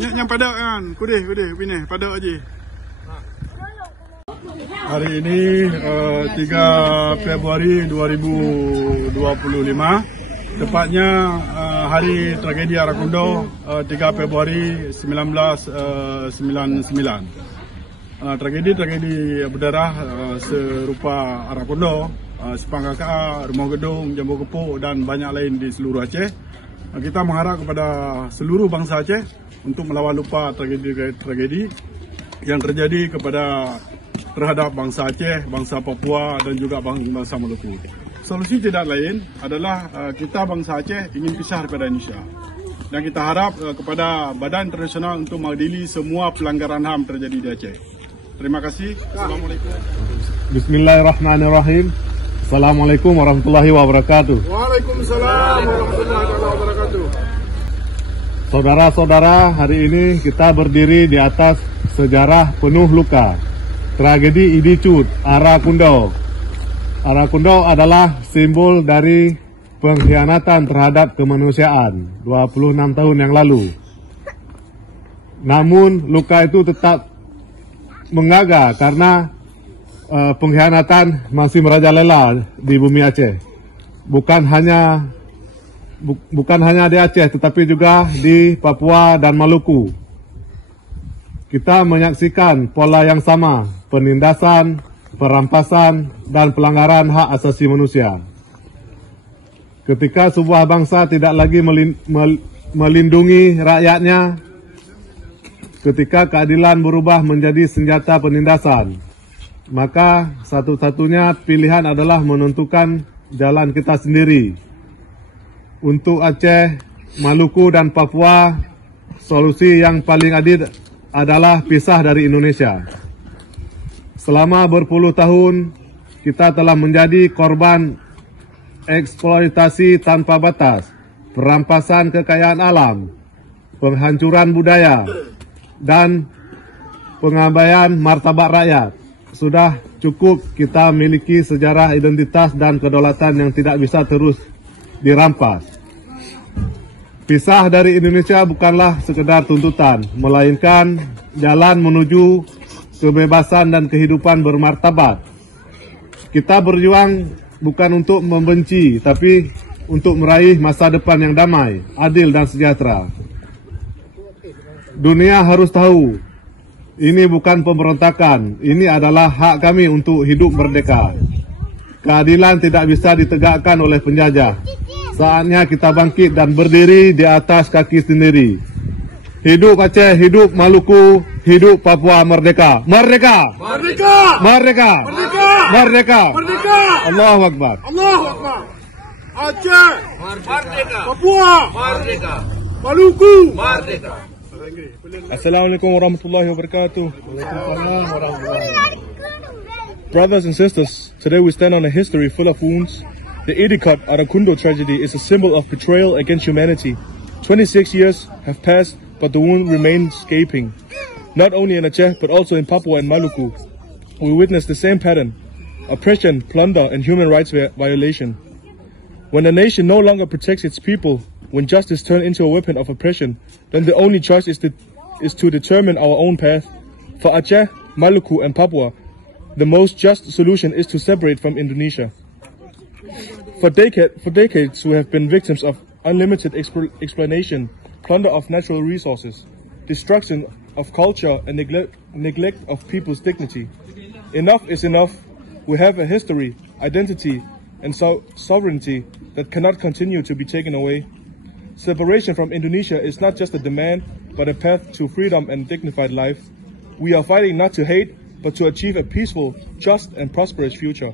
Yang padak kan, kudih, pineh, padak aja. Hari ini 3 Februari 2025, tepatnya hari tragedi Arakundo 3 Februari 1999. Tragedi berdarah serupa Arakundo, Sepang KKA, Rumah Gedung, Jambu Kepuk dan banyak lain di seluruh Aceh. Kita mengharap kepada seluruh bangsa Aceh untuk melawan lupa tragedi yang terjadi terhadap bangsa Aceh, bangsa Papua dan juga bangsa Maluku. Solusi tidak lain adalah kita bangsa Aceh ingin pisah daripada Indonesia. Dan kita harap kepada Badan Internasional untuk mengadili semua pelanggaran HAM terjadi di Aceh. Terima kasih. Assalamualaikum. Bismillahirrahmanirrahim. Assalamualaikum warahmatullahi wabarakatuh. Waalaikumsalam warahmatullahi wabarakatuh. Saudara-saudara, hari ini kita berdiri di atas sejarah penuh luka. Tragedi Idicut, Arakundo. Arakundo adalah simbol dari pengkhianatan terhadap kemanusiaan 26 tahun yang lalu. Namun luka itu tetap mengaga karena pengkhianatan masih merajalela di bumi Aceh. Bukan hanya di Aceh, tetapi juga di Papua dan Maluku. Kita menyaksikan pola yang sama, penindasan, perampasan, dan pelanggaran hak asasi manusia. Ketika sebuah bangsa tidak lagi melindungi rakyatnya, ketika keadilan berubah menjadi senjata penindasan, maka satu-satunya pilihan adalah menentukan jalan kita sendiri. Untuk Aceh, Maluku, dan Papua, solusi yang paling adil adalah pisah dari Indonesia. Selama berpuluh tahun, kita telah menjadi korban eksploitasi tanpa batas, perampasan kekayaan alam, penghancuran budaya, dan pengabaian martabat rakyat. Sudah cukup kita miliki sejarah, identitas, dan kedaulatan yang tidak bisa terus dirampas. Pisah dari Indonesia bukanlah sekedar tuntutan, melainkan jalan menuju kebebasan dan kehidupan bermartabat. Kita berjuang bukan untuk membenci, tapi untuk meraih masa depan yang damai, adil, dan sejahtera. Dunia harus tahu, ini bukan pemberontakan, ini adalah hak kami untuk hidup merdeka. Keadilan tidak bisa ditegakkan oleh penjajah. Saatnya kita bangkit dan berdiri di atas kaki sendiri. Hidup Aceh, hidup Maluku, hidup Papua merdeka. Merdeka! Merdeka! Merdeka! Merdeka! Merdeka! Merdeka! Allahu Akbar. Allahu Akbar. Aceh Merdeka. Papua Merdeka. Maluku Merdeka. Assalamualaikum warahmatullahi wabarakatuh. Brothers and sisters, today we stand on a history full of wounds. The Idicut Arakundo tragedy is a symbol of betrayal against humanity. 26 years have passed, but the wound remains gaping. Not only in Aceh, but also in Papua and Maluku, we witness the same pattern: oppression, plunder, and human rights violation. When a nation no longer protects its people, when justice turns into a weapon of oppression, then the only choice is to determine our own path. For Aceh, Maluku, and Papua, the most just solution is to separate from Indonesia. For decades, we have been victims of unlimited exploitation, plunder of natural resources, destruction of culture, and neglect of people's dignity. Enough is enough. We have a history, identity, and sovereignty that cannot continue to be taken away. Separation from Indonesia is not just a demand, but a path to freedom and dignified life. We are fighting not to hate, but to achieve a peaceful, just, and prosperous future.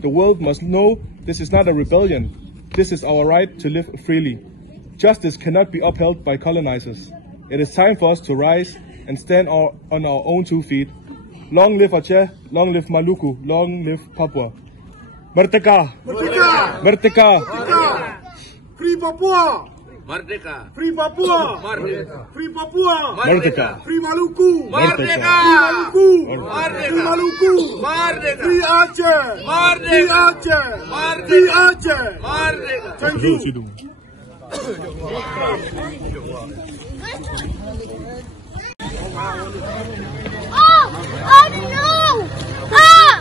The world must know this is not a rebellion. This is our right to live freely. Justice cannot be upheld by colonizers. It is time for us to rise and stand on our own 2 feet. Long live Aceh, long live Maluku, long live Papua. Merdeka! Merdeka! Merdeka! Free Papua! Merdeka. Free Papua! Merdeka. Free Papua! Merdeka! Free Maluku! Merdeka. Free Maluku! Merdeka. Free Maluku! Merdeka. Free Aceh! Merdeka. Free Aceh! Merdeka. Free Aceh! Merdeka. Thank you. Oh no! Ah!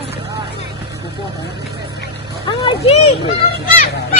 Haji!